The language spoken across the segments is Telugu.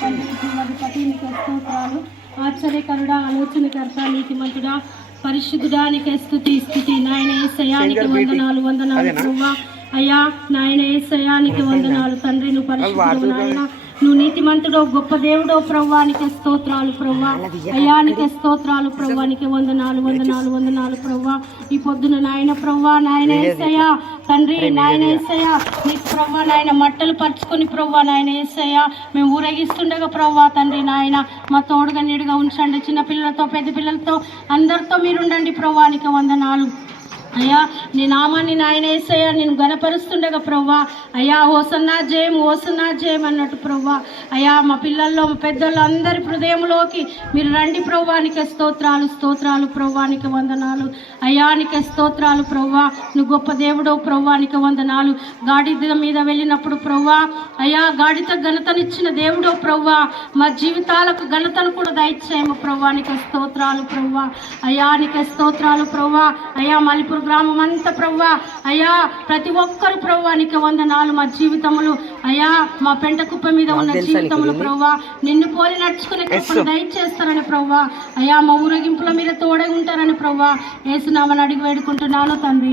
జీవాధిపతి నీకు స్తోత్రాలు ఆశ్చర్యకరుడా ఆలోచనకర్త నీతిమంతుడా పరిశుద్ధుడా నీకే స్థుతి స్థితి. నాయన ఏసయానికి వందనాలు వందనాలు ప్రభా అయ్యా నాయన ఏసయానికి వందనాలు తండ్రి నువ్వు పరిశుద్ధుడు నాయన. నువ్వు నీతిమంతుడో గొప్ప దేవుడో ప్రవ్వానికి స్తోత్రాలు ప్రవ్వా. అయానికి స్తోత్రాలు ప్రవ్వానికి నాలుగు వంద నాలుగు ప్రవ్వా. ఈ పొద్దున నాయన ప్రవ్వా నాయన ఏసయ్యా. తండ్రి నాయన ఏసయ్యా. నీకు ప్రవ్వా నాయన మట్టలు పరుచుకొని ప్రవ్వా నాయన ఏసయ్యా. మేము ఊరేగిస్తుండగా ప్రవ్వా తండ్రి నాయన. మా తోడుగా నీడుగా ఉంచండి. చిన్న పిల్లలతో పెద్ద పిల్లలతో అందరితో మీరుండండి ప్రవ్వానికి నాలుగు అయ్యా నీ నామాన్ని నాయన నేను గనపరుస్తుండగా ప్రవ్వా. అయ్యా ఓసన్నా జయం ఓసన్నా జయం అన్నట్టు ప్రవ్వా. అయ్యా మా పిల్లల్లో మా పెద్దోళ్ళు అందరి హృదయంలోకి మీరు రండి ప్రవ్వానికి స్తోత్రాలు స్తోత్రాలు ప్రవ్వానికి వందనాలు. అయ్యానికి స్తోత్రాలు ప్రవ్వా. నువ్వు గొప్ప దేవుడో ప్రవ్వానికి వందనాలు. గాడిద మీద వెళ్ళినప్పుడు ప్రవ్వా అయ్యా గాడిత ఘనతనిచ్చిన దేవుడో ప్రవ్వా. మా జీవితాలకు ఘనతను కూడా దయచేయము ప్రవ్వానికి స్తోత్రాలు ప్రవ్వా. అయానికి స్తోత్రాలు ప్రవ్వా. అయ్యా మలిపురు గ్రామం అంతా ప్రవ్వా అయ్యా ప్రతి ఒక్కరు ప్రవ్వానికి వందనాలు మా జీవితములు అయ్యా మా పెంట కుప్ప మీద ఉన్న జీవితములు ప్రవ్వా నిన్ను పోలి నడుచుకునే కృపను దయచేస్తారని ప్రవ్వా అయ్యా మా ఊరేగింపుల మీద తోడే ఉంటారని ప్రవ్వా ఏసునామని అడిగి వేడుకుంటున్నాను తండ్రి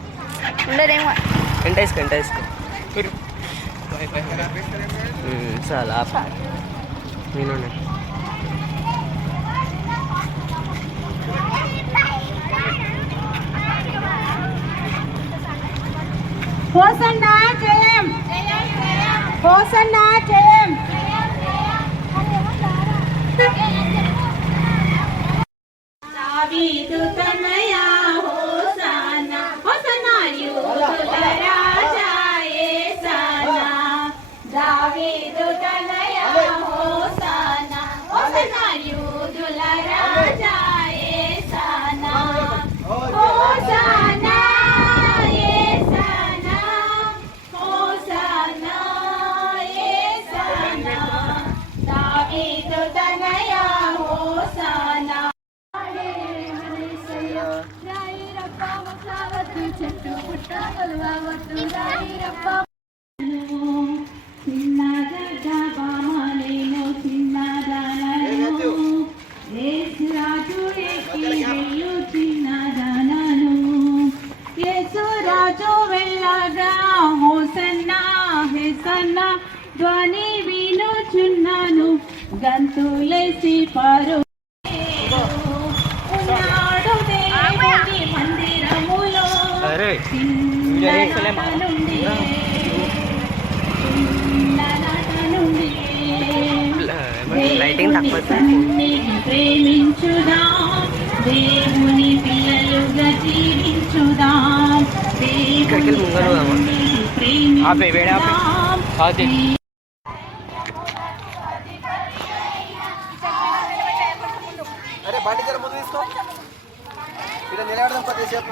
ఉండదేమో ఎంట తీసుకో ఎంట ఉమ్, చాలా. నేను. హోసన్నా జయం. హోసన్నా జయం. తనయా హోసన్నా యూదుల హెసన్నా ధ్వని వినుచున్నాను. గంతులేసి పారు. ఉన్నాడు దేవుని మందిరములో. చిన్ననాట నుండి. చిన్ననాట నుండి. దేవుని ప్రేమించుదాం. పిల్లలుగా జీవించుదాం. ప్రేమించుదాం. అది అరే బండి జర ముందు తీసుకో. ఇక్కడ నిలబడదాం కొద్దిసేపు.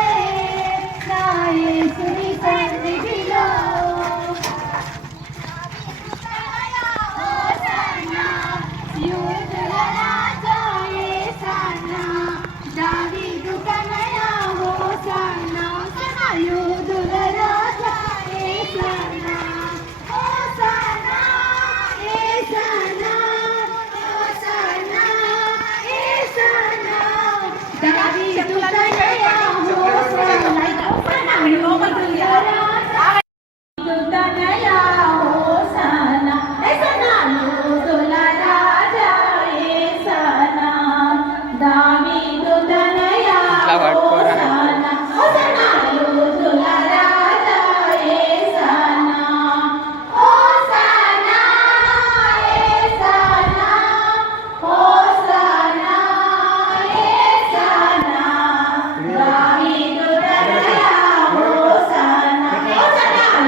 Sunny, sunny, sunny day.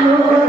ভালো